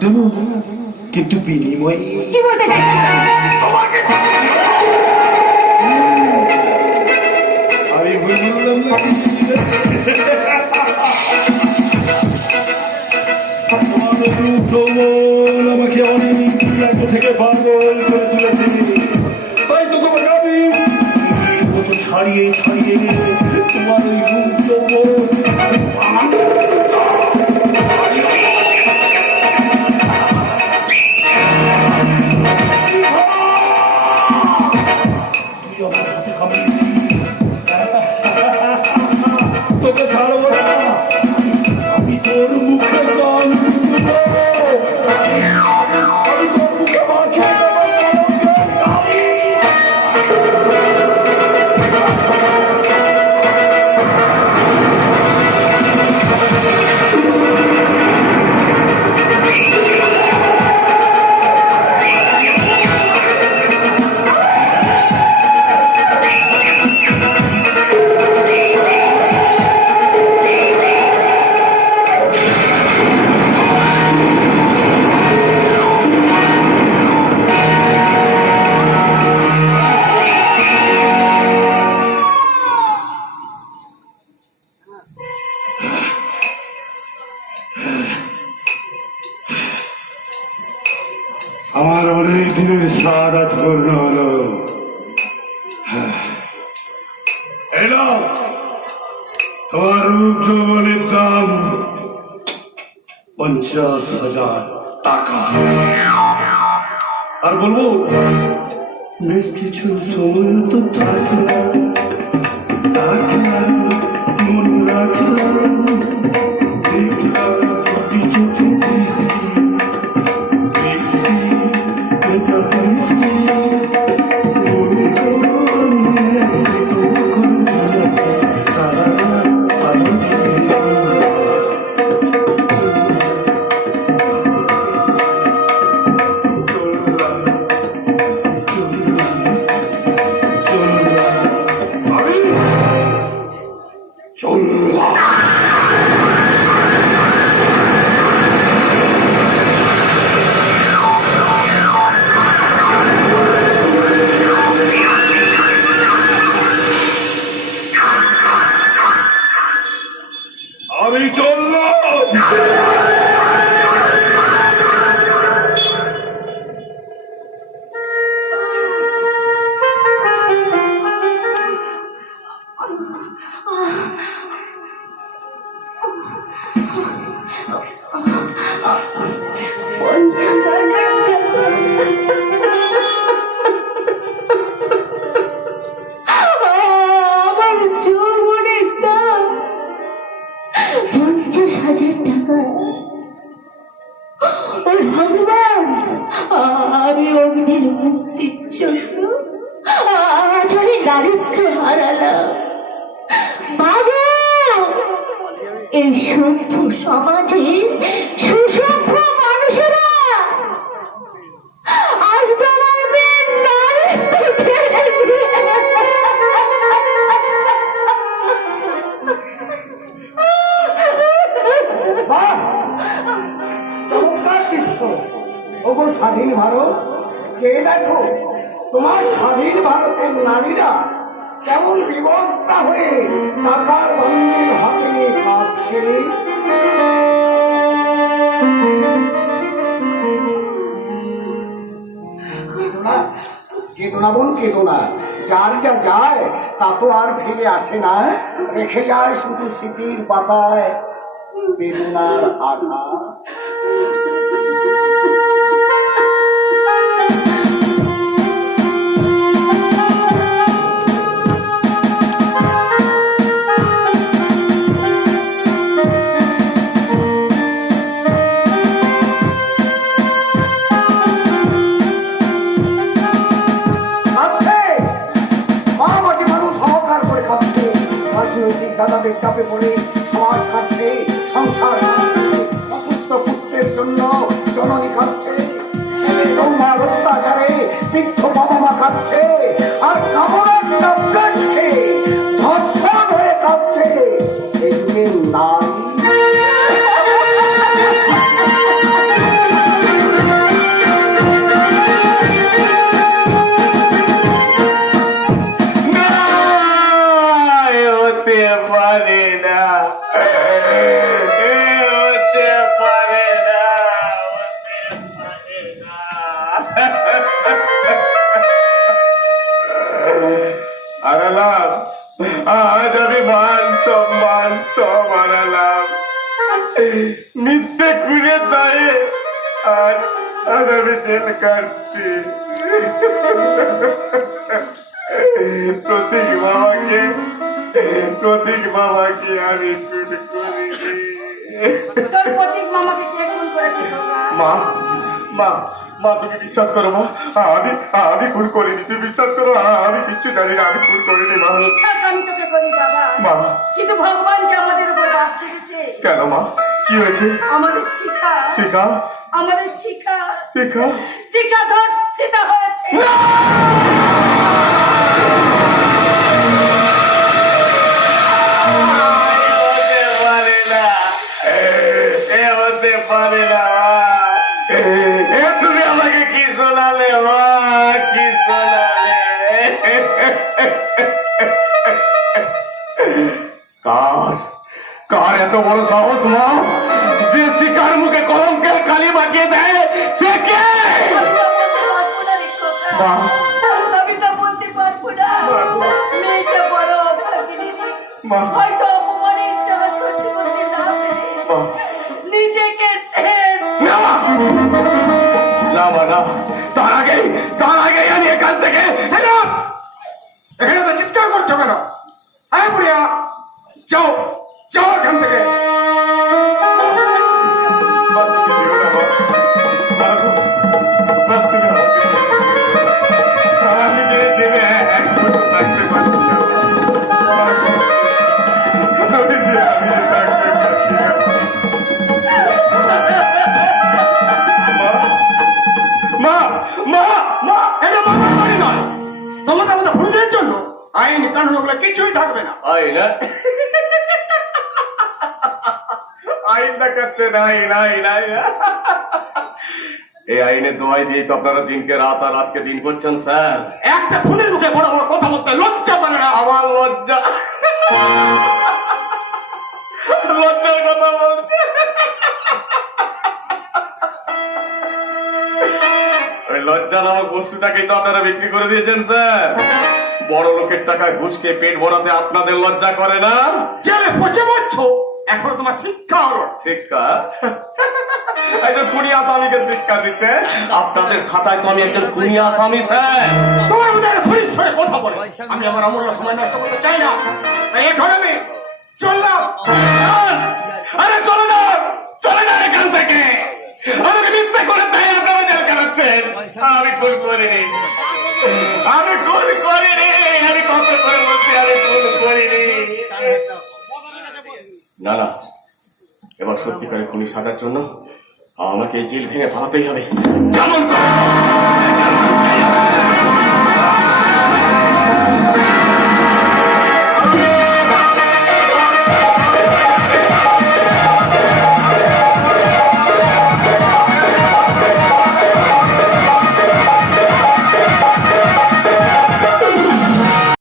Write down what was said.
দেবো, কিন্তু বিনিময়ে কি বলতে চাইছেন? আমি ভুল বললাম না? তোমার রূপ যৌবন আমাকে অনেক আগে থেকে পাগল করে তুলেছে। তাই তো তোমাকে আমি মতো ছাড়িয়ে ছাড়িয়ে তোমার ওই রূপ যৌবন তোকে ছাড়বো না। আমি তোর মুখে গান শুনবো। আমি তোর মুখে মাখিয়ে দেবো কলঙ্কের কালি। আমার অনেক দিনের স্বাদ আজ পূর্ণ হলো। এলো তোমার রূপ যৌবনের দাম 50,000 টাকা। আর বলবো বেশ কিছু সময় তো থাকলাম, মন রাখলাম, দেখলাম দুটি চোখে আমি চললাম। আমি অগ্নির মুক্তির জন্য আজ আমি দারিদ্র হারালাম। বাবা, এই সভ্য সমাজে সুসভ্য মানুষেরা আজ তোমার মেয়ের নারীত্ব কেড়েছে। স্বাধীন ভারত যে দেখো তোমার স্বাধীন ভারতের নারীরা কেমন বিবস্ত্রা হয়ে টাকার বান্ডিল হাতে নিয়ে কাঁদছে। কেদোনা বোন কেদোনা, যার যা যায় তা তো আর ফিরে আসে না, রেখে যায় শুধু স্মৃতির পাতায় বেদনার আঘাত। দাদাদের চাপে পড়ে সমাজ কাঁদছে, সংসার কাঁদছে, অসুস্থ পুত্রের জন্য জননী কাঁদছে, ছেলে বৌমার অত্যাচারে বৃদ্ধ বাবা মা কাঁদছে, আর কামড়ার ট্যাবলেট খেয়ে ধর্ষণ হয়ে কাঁদছে এই যুগের নারী। মিথ্যে খুঁড়ে দায়ে আর আর আমি জেল কাটছি। প্রতীক বাবাকে আমি খুন করিনি। তোর প্রতীক মামাকে কে খুন করেছে বাবা? মা মা মা তুমি বিশ্বাস করো মা, আমি আমি খুন করিনি। তুমি বিশ্বাস করো, আমি কিচ্ছু জানি না, আমি খুন করিনি মা। বিশ্বাস আমি তোকে করি বাবা, মা কিন্তু ভগবান যে আমাদের উপর বাদ দিয়েছে। কেন মা, কি হয়েছে? আমাদের শিখা শিখা আমাদের শিখা শিখা শিখা ধর্ষিতা হয়েছে। হতে পারে না। তুমি আমাকে কি শোনালে মা, কি শোনালে? কার কার এত বড় সাহস মা, যে শিকার মুখে কলঙ্কের কালি মাখিয়ে দেয়? সে কে? মা, আমি তো বলতে পারবো না। মেয়েটা বড় অভাগিনী, মা। হয়তো অপমানের জ্বালা সহ্য করতে না পেরে মা। নিজেকে শেষ। না মা, না মা, না। তার আগে আমি এখান থেকে এখানে তো চিৎকার করছো কেন? হ্যাঁ বুড়িয়া, যাও যাও এখান থেকে। মা, তুমি যেও না, মা। মা গো, মা, তুমি আমাকে যেও না। আমি যে দেবে একদম থাকতে পারছি না। মা গো, আমি যে থাকতে পারছি না। মা মা মা, এটা মামার বাড়ি নয়। তোমাদের মতো ভুলদের জন্য আইন কানুন ওগুলো কিছুই থাকবে না। আইন আইন দেখাচ্ছে না, আইন। এই আইনের দোয়াই দিয়ে তো আপনারা দিনকে রাত আর রাতকে দিন করছেন স্যার। একটা খুনের মুখে বড় বড় কথা বলতে লজ্জা পারে না? আমার লজ্জার কথা বলছে। ওই লজ্জা নামক বস্তুটাকেই তো আপনারা বিক্রি করে দিয়েছেন স্যার। বড় লোকের টাকায় ঘুষকে পেট ভরাতে আপনাদের লজ্জা করে না? জেলে পচে মরছো, এখনো তোমার শিক্ষা হলো? শিক্ষা? একজন খুনি আসামিকে শিক্ষা দিচ্ছে? আপনাদের খাতায় তো আমি একজন খুনি আসামি স্যার। তোমার মধ্যে পুলিশ ধরে কথা বলে আমি আমার অমূল্য সময় নষ্ট করতে চাই না। তাই এখন আমি চললাম। আরে চলে না এখান থেকে। আমাকে মিথ্যে করে তাই আপনারা জেল কাটাচ্ছেন। আমি খুন করিনি, আমি কত করে বলছি আমি খুন করিনি। না এবার সত্যিকারের খুনি সাজার জন্য আমাকে এই জেল ভেঙে ভাঙতেই হবে। যেমন